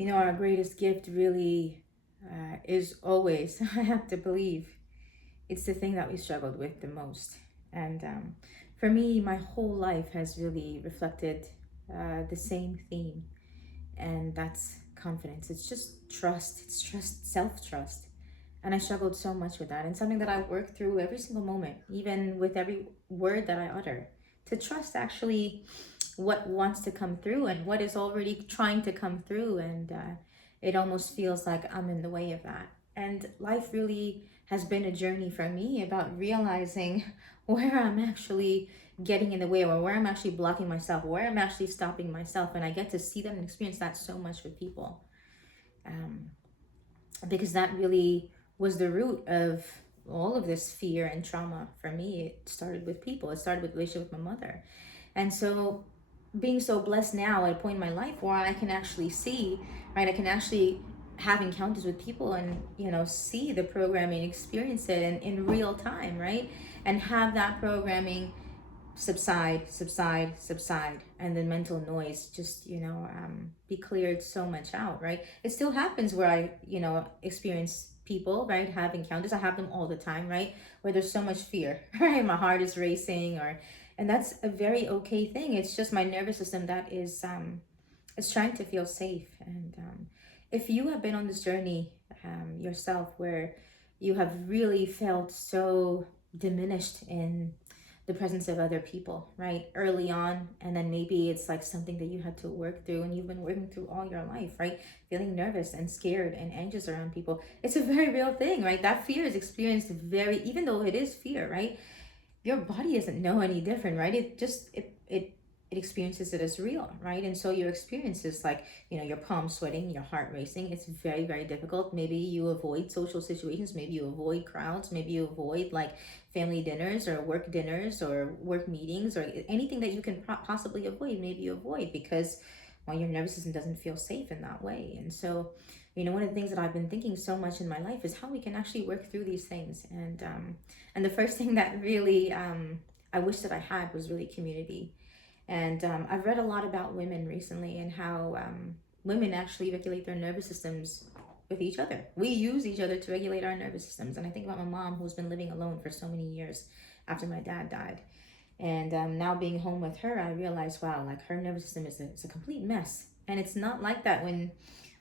Our greatest gift really is always, I have to believe, it's the thing that we struggled with the most. And for me, my whole life has really reflected the same theme, and that's confidence. It's just trust, it's trust, self trust. And I struggled so much with that, and something that I work through every single moment, even with every word that I utter, to trust actually what wants to come through and what is already trying to come through. And it almost feels like I'm in the way of that. And life really has been a journey for me about realizing where I'm actually getting in the way, or where I'm actually blocking myself, where I'm actually stopping myself. And I get to see that and experience that so much with people, um, because that really was the root of all of this fear and trauma for me. It started with people, it started with relationship with my mother. And so being so blessed now at a point in my life where I can actually see, right, I can actually have encounters with people and see the programming, experience it in real time, right, and have that programming subside, and the mental noise just be cleared so much out, right. It still happens where I experience people, right, have encounters. I have them all the time, right, where there's so much fear, right, my heart is racing, or and that's a very okay thing. It's just my nervous system that is trying to feel safe. And if you have been on this journey yourself, where you have really felt so diminished in the presence of other people, right, early on, and then maybe it's like something that you had to work through and you've been working through all your life, right, feeling nervous and scared and anxious around people, it's a very real thing, right. That fear is experienced very, even though it is fear, right, your body doesn't know any different, right? It just it experiences it as real, right? And so your experience is like, your palms sweating, your heart racing. It's very, very difficult. Maybe you avoid social situations, maybe you avoid crowds, maybe you avoid like family dinners or work dinners or work meetings, or anything that you can possibly avoid, maybe you avoid because, well, your nervous system doesn't feel safe in that way. And so, one of the things that I've been thinking so much in my life is how we can actually work through these things. And the first thing that really I wish that I had was really community. And I've read a lot about women recently and how women actually regulate their nervous systems with each other. We use each other to regulate our nervous systems. And I think about my mom, who's been living alone for so many years after my dad died. And now being home with her, I realized, wow, like her nervous system is a complete mess. And it's not like that when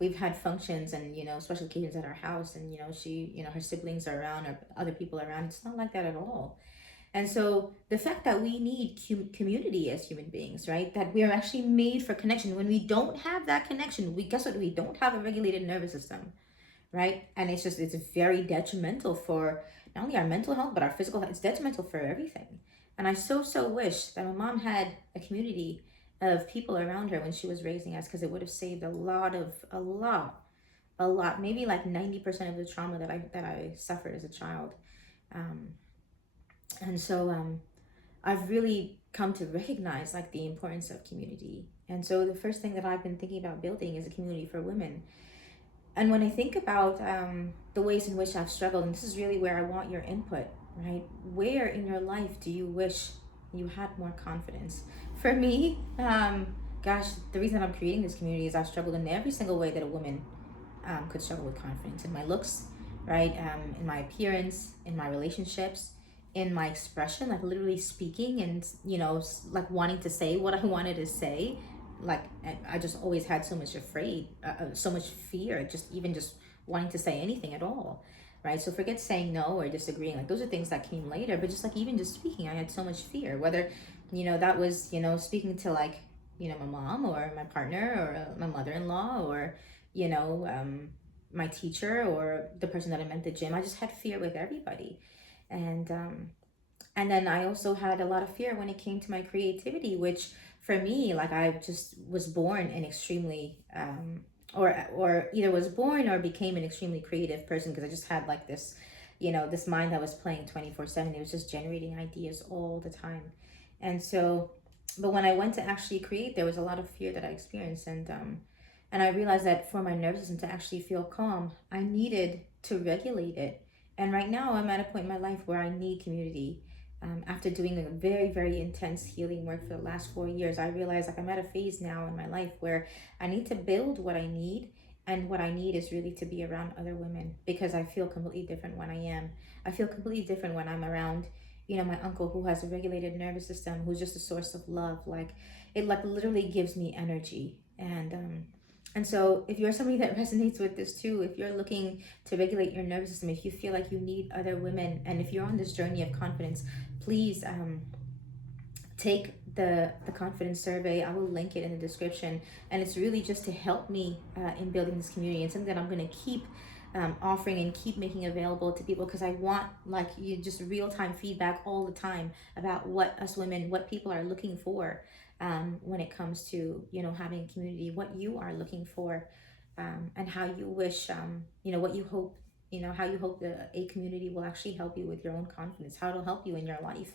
we've had functions and special occasions at our house, and she, her siblings are around or other people around. It's not like that at all. And so the fact that we need community as human beings, right, that we are actually made for connection. When we don't have that connection, we guess what, we don't have a regulated nervous system, right. And it's very detrimental for not only our mental health but our physical health. It's detrimental for everything. And I so wish that my mom had a community of people around her when she was raising us, because it would have saved a lot, maybe like 90% of the trauma that I suffered as a child. um, and so I've really come to recognize like the importance of community. And so the first thing that I've been thinking about building is a community for women. And when I think about the ways in which I've struggled, and this is really where I want your input, right? Where in your life do you wish you had more confidence? For me, gosh, the reason I'm creating this community is I've struggled in every single way that a woman could struggle with confidence, in my looks, right? In my appearance, in my relationships, in my expression, like literally speaking and, like wanting to say what I wanted to say. Like I just always had so much so much fear, just wanting to say anything at all. Right. So forget saying no or disagreeing. Like those are things that came later, but just like even just speaking, I had so much fear, whether, that was, speaking to like, my mom or my partner or my mother-in-law, or, you know, um, my teacher or the person that I met at the gym. I just had fear with everybody. And, and then I also had a lot of fear when it came to my creativity, which for me, like I just was born an extremely, or either was born or became an extremely creative person, because I just had like this, this mind that was playing 24/7. It was just generating ideas all the time. And so, but when I went to actually create, there was a lot of fear that I experienced. And I realized that for my nervous system to actually feel calm, I needed to regulate it. And right now I'm at a point in my life where I need community. After doing a very, very intense healing work for the last 4 years, I realized like I'm at a phase now in my life where I need to build what I need. And what I need is really to be around other women, because I feel completely different when I am. I feel completely different when I'm around, my uncle who has a regulated nervous system, who's just a source of love. Like it like literally gives me energy. And so if you're somebody that resonates with this too, if you're looking to regulate your nervous system, if you feel like you need other women, and if you're on this journey of confidence, please take the confidence survey. I will link it in the description, and it's really just to help me in building this community, and something that I'm going to keep offering and keep making available to people, because I want like you just real-time feedback all the time about what us women, what people are looking for when it comes to having a community, what you are looking for, and how you wish what you hope, how you hope a community will actually help you with your own confidence, how it'll help you in your life.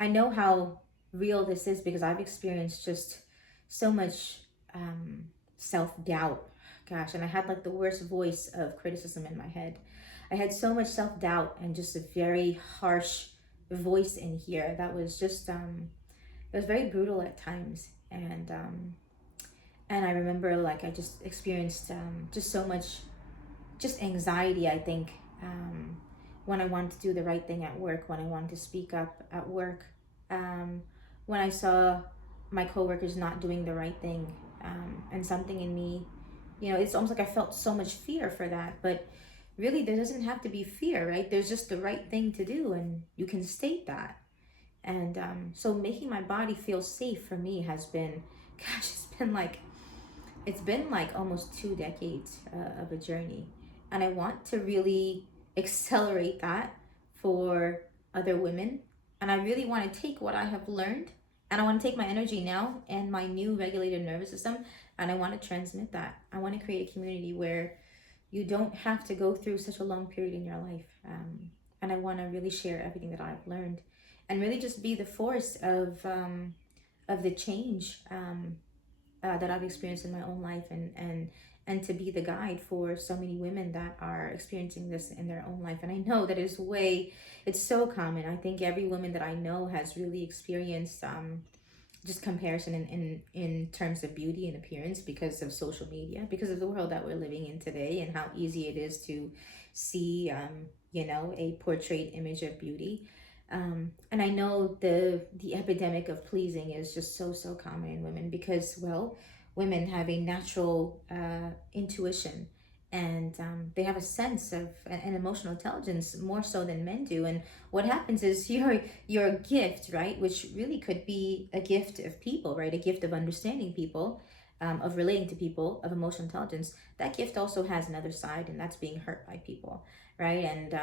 I know how real this is because I've experienced just so much self-doubt. Gosh, and I had like the worst voice of criticism in my head. I had so much self-doubt and just a very harsh voice in here that was just it was very brutal at times. And I remember like I just experienced just so much just anxiety, I think, when I wanted to do the right thing at work, when I wanted to speak up at work, when I saw my coworkers not doing the right thing, and something in me, it's almost like I felt so much fear for that. But really, there doesn't have to be fear, right? There's just the right thing to do, and you can state that. And so making my body feel safe for me has been, gosh, it's been like almost 2 decades of a journey. And I want to really accelerate that for other women. And I really want to take what I have learned, and I want to take my energy now and my new regulated nervous system, and I want to transmit that. I want to create a community where you don't have to go through such a long period in your life. And I want to really share everything that I've learned, and really just be the force of the change that I've experienced in my own life, and to be the guide for so many women that are experiencing this in their own life. And I know that it's so common. I think every woman that I know has really experienced just comparison in terms of beauty and appearance, because of social media, because of the world that we're living in today, and how easy it is to see a portrayed image of beauty. And I know the epidemic of pleasing is just so common in women, because, well, women have a natural intuition, and they have a sense of an emotional intelligence more so than men do. And what happens is your gift, right, which really could be a gift of people, right, a gift of understanding people, of relating to people, of emotional intelligence. That gift also has another side, and that's being hurt by people, right? And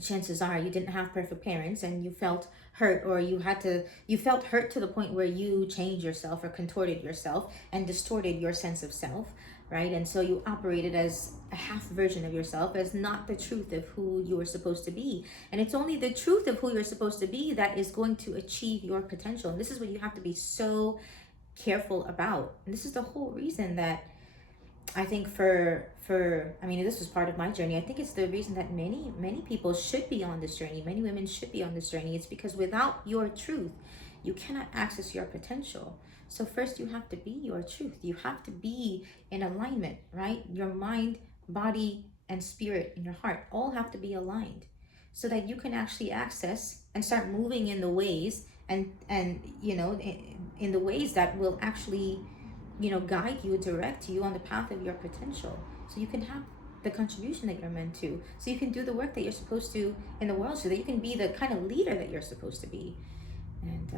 chances are you didn't have perfect parents, and you felt hurt, or you felt hurt to the point where you changed yourself or contorted yourself and distorted your sense of self, right? And so you operated as a half version of yourself, as not the truth of who you were supposed to be. And it's only the truth of who you're supposed to be that is going to achieve your potential. And this is what you have to be so careful about. And this is the whole reason that I think I mean, this was part of my journey. I think it's the reason that many people should be on this journey. Many women should be on this journey. It's because without your truth, you cannot access your potential. So first you have to be your truth. You have to be in alignment, right? Your mind, body, and spirit, and your heart all have to be aligned, so that you can actually access and start moving in the ways, and in the ways that will actually guide you, direct you on the path of your potential, so you can have the contribution that you're meant to, so you can do the work that you're supposed to in the world, so that you can be the kind of leader that you're supposed to be. And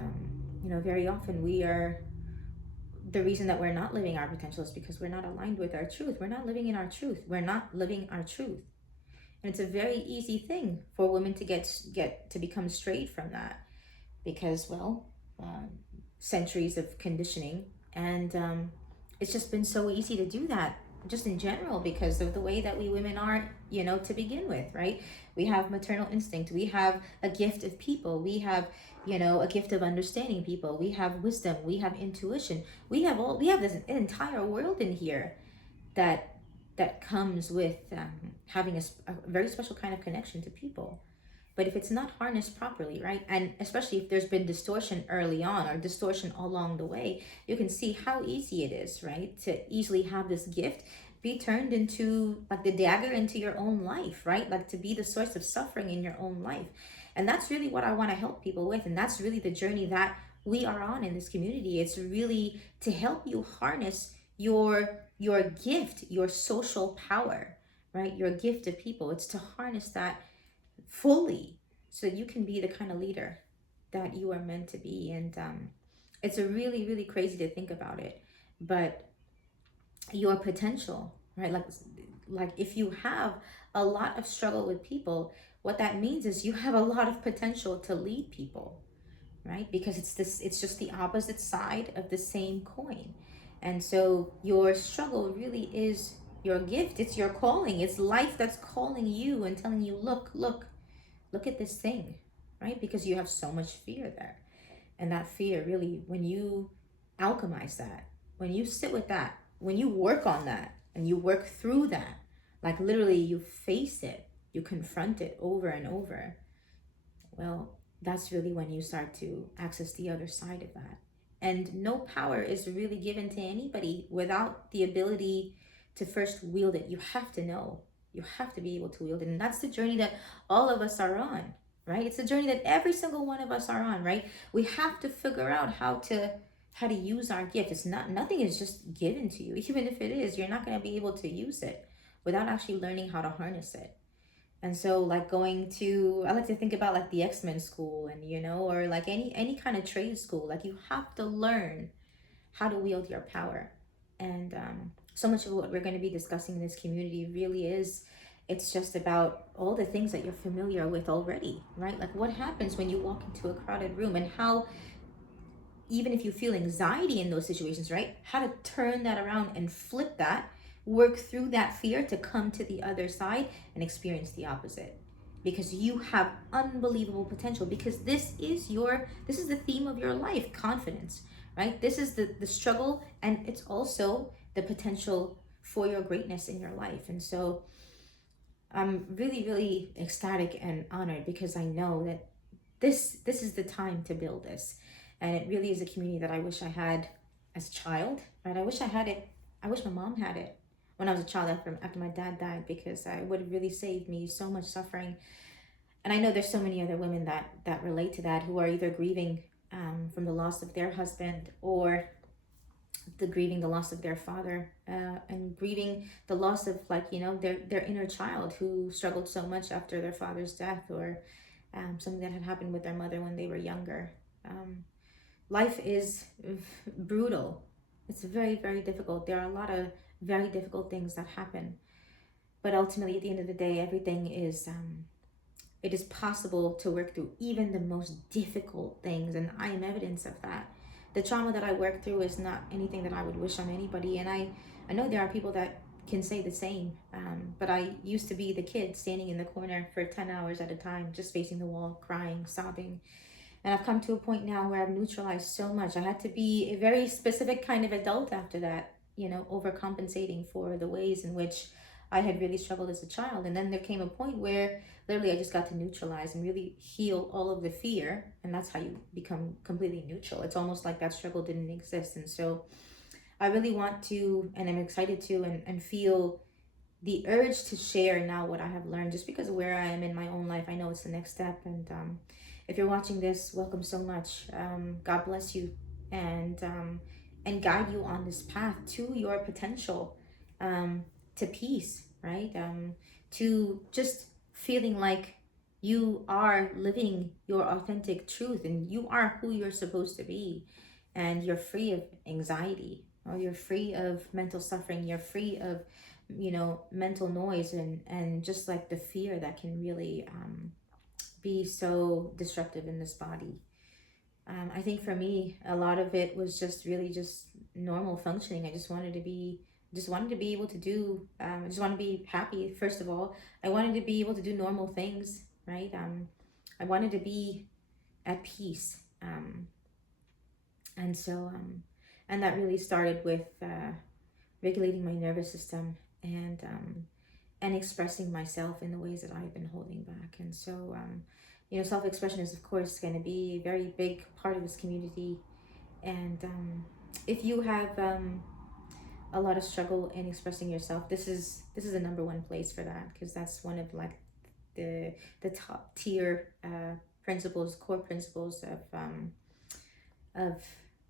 very often the reason that we're not living our potential is because we're not aligned with our truth. We're not living in our truth. We're not living our truth. And it's a very easy thing for women to get to become strayed from that, because, well, centuries of conditioning. And it's just been so easy to do that, just in general, because of the way that we women are, to begin with, right? We have maternal instinct. We have a gift of people. We have, a gift of understanding people. We have wisdom. We have intuition. We have this entire world in here that comes with having a very special kind of connection to people. But if it's not harnessed properly, right, and especially if there's been distortion early on or distortion along the way, you can see how easy it is, right, to easily have this gift be turned into like the dagger into your own life, right, like to be the source of suffering in your own life. And that's really what I want to help people with, and that's really the journey that we are on in this community. It's really to help you harness your gift, your social power, right, your gift to people. It's to harness that fully so you can be the kind of leader that you are meant to be. And it's a really, really crazy to think about it, but your potential, right, like if you have a lot of struggle with people, what that means is you have a lot of potential to lead people, right, because it's just the opposite side of the same coin. And so your struggle really is your gift, it's your calling, it's life that's calling you and telling you, look at this thing, right, because you have so much fear there. And that fear, really, when you alchemize that, when you sit with that, when you work on that and you work through that, like literally you face it, you confront it over and over, well, that's really when you start to access the other side of that. And no power is really given to anybody without the ability to first wield it. You have to know, you have to be able to wield it. And that's the journey that all of us are on, right? It's a journey that every single one of us are on, right? We have to figure out how to use our gift. It's not, nothing is just given to you. Even if it is, you're not going to be able to use it without actually learning how to harness it. And so like going to, I like to think about like the X-Men school, and or like any kind of trade school, like you have to learn how to wield your power. And so much of what we're going to be discussing in this community really is, it's just about all the things that you're familiar with already, right? Like what happens when you walk into a crowded room, and how, even if you feel anxiety in those situations, right, how to turn that around and flip that, work through that fear to come to the other side and experience the opposite, because you have unbelievable potential, because this is the theme of your life, confidence, right? This is the struggle, and it's also the potential for your greatness in your life. And so I'm really, really ecstatic and honored, because I know that this is the time to build this. And it really is a community that I wish I had as a child, right? I wish I had it. I wish my mom had it when I was a child, after my dad died, because I would have really saved me so much suffering. And I know there's so many other women that relate to that, who are either grieving from the loss of their husband, or grieving the loss of their father, and grieving the loss of, like, their inner child, who struggled so much after their father's death, or something that had happened with their mother when they were younger. Life is brutal. It's very, very difficult. There are a lot of very difficult things that happen. But ultimately, at the end of the day, everything is, it is possible to work through even the most difficult things. And I am evidence of that. The trauma that I work through is not anything that I would wish on anybody. And I know there are people that can say the same. But I used to be the kid standing in the corner for 10 hours at a time, just facing the wall, crying, sobbing. And I've come to a point now where I've neutralized so much. I had to be a very specific kind of adult after that, overcompensating for the ways in which I had really struggled as a child. And then there came a point where literally I just got to neutralize and really heal all of the fear. And that's how you become completely neutral. It's almost like that struggle didn't exist. And so I really want to, and I'm excited to, and feel the urge to share now what I have learned, just because of where I am in my own life. I know it's the next step. And if you're watching this, welcome so much. God bless you, and guide you on this path to your potential, to peace, right? To just feeling like you are living your authentic truth, and you are who you're supposed to be, and you're free of anxiety, or you're free of mental suffering, you're free of mental noise, and just like the fear that can really be so disruptive in this body. I think for me, a lot of it was just really just normal functioning. I just wanted to be able to do, I just want to be happy. First of all, I wanted to be able to do normal things, right? I wanted to be at peace. And so, and that really started with regulating my nervous system, and expressing myself in the ways that I've been holding back. And so You know, self-expression is of course going to be a very big part of this community. And if you have a lot of struggle in expressing yourself, this is a number one place for that, because that's one of like the top tier principles, core principles of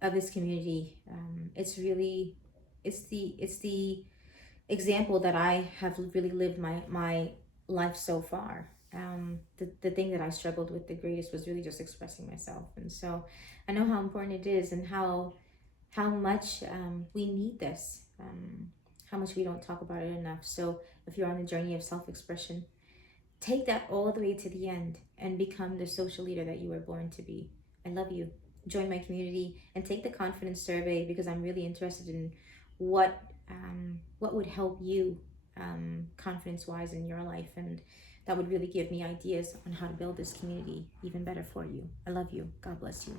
of this community. It's really, it's the example that I have really lived my life so far. The thing that I struggled with the greatest was really just expressing myself, and so I know how important it is, and how much we need this, how much we don't talk about it enough. So if you're on the journey of self-expression, take that all the way to the end and become the social leader that you were born to be. I love you. Join my community and take the confidence survey, because I'm really interested in what would help you confidence wise in your life, and that would really give me ideas on how to build this community even better for you. I love you. God bless you.